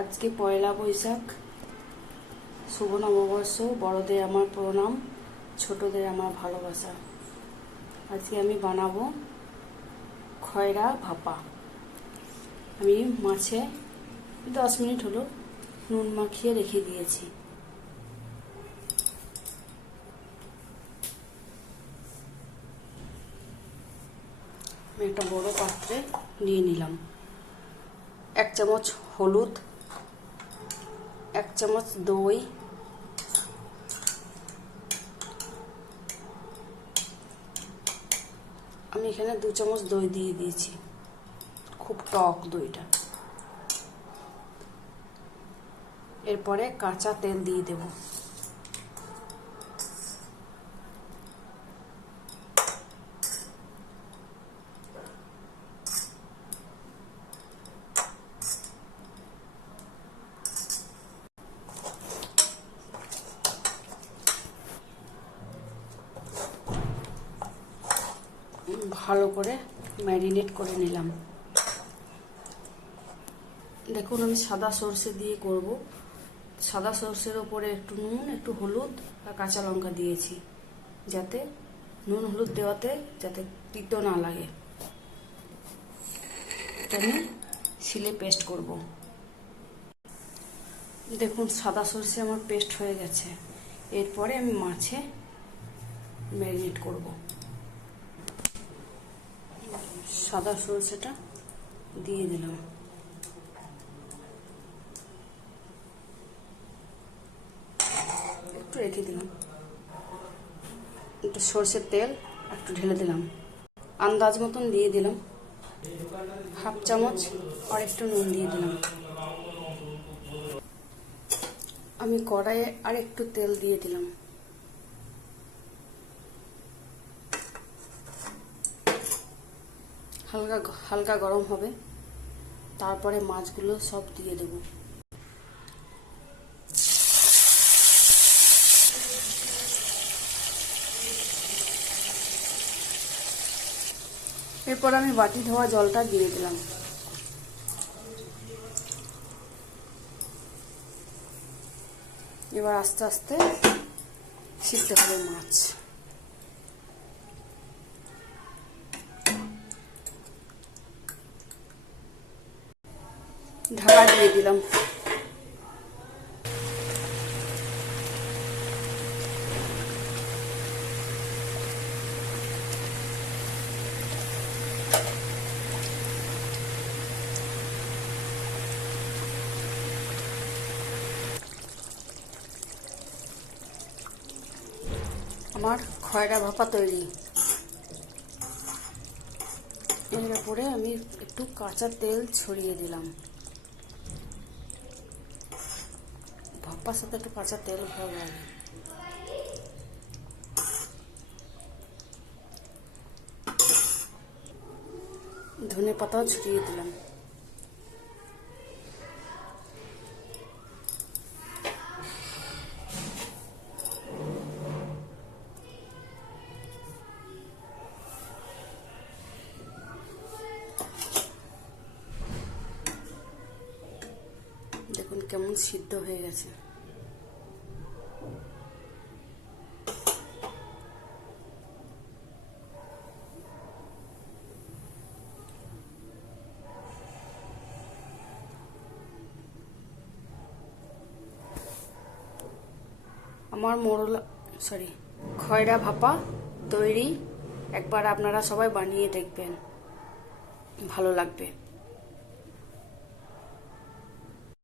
আজকে পয়লা বৈশাখ, শুভ নববর্ষ। বড়দের আমার প্রণাম, ছোটদের আমার ভালোবাসা। আজকে আমি বানাবো খয়রা ভাপা। আমি মাছে 10 মিনিট হলো নুন মাখিয়ে রেখে দিয়েছি। আমি একটা বড় পাত্রে নিয়ে নিলাম 1 চামচ হলুদ, 1 চামচ দই, আমি এখানে 2 চামচ দই দিয়ে দিয়েছি, খুব টক দইটা। এরপরে কাঁচা তেল দিয়ে দেব। ভালো করে ম্যারিনেট করে নিলাম। দেখুন, আমি সাদা সর্ষে দিয়ে করব। সাদা সর্ষের ওপরে একটু নুন, একটু হলুদ আর কাঁচা লঙ্কা দিয়েছি, যাতে নুন হলুদ দেওয়াতে যাতে তিতো না লাগে। এটা আমি শিলে পেস্ট করব। দেখুন, সাদা সর্ষে আমার পেস্ট হয়ে গেছে। এরপরে আমি মাছে ম্যারিনেট করব। সাদা সর্ষেটা দিয়ে দিলাম, একটু রেখে দিলাম। একটু সর্ষের তেল একটু ঢেলে দিলাম, আন্দাজ মতন দিয়ে দিলাম। 1/2 চামচ আর একটু নুন দিয়ে দিলাম। আমি কড়াইয়ে আর একটু তেল দিয়ে দিলাম। হালকা হালকা গরম হবে, তারপরে মাছগুলো সব দিয়ে দেব। এরপর আমি বাটি ধোয়া জলটা দিয়ে দিলাম। এবার আস্তে আস্তে সিদ্ধ হবে মাছ। ঢাকা দিয়ে দিলাম। আমার খয়রা ভাপা তৈরি। এর উপরে আমি একটু কাঁচা তেল ছড়িয়ে দিলাম। ভাপার সাথে একটু কাঁচা তেল ভালো লাগে। ধনে পাতাও ছড়িয়ে দিলাম। দেখুন কেমন সিদ্ধ হয়ে গেছে। আমার খয়রা ভাপা তৈরি। একবার আপনারা সবাই বানিয়ে দেখবেন, ভালো লাগবে।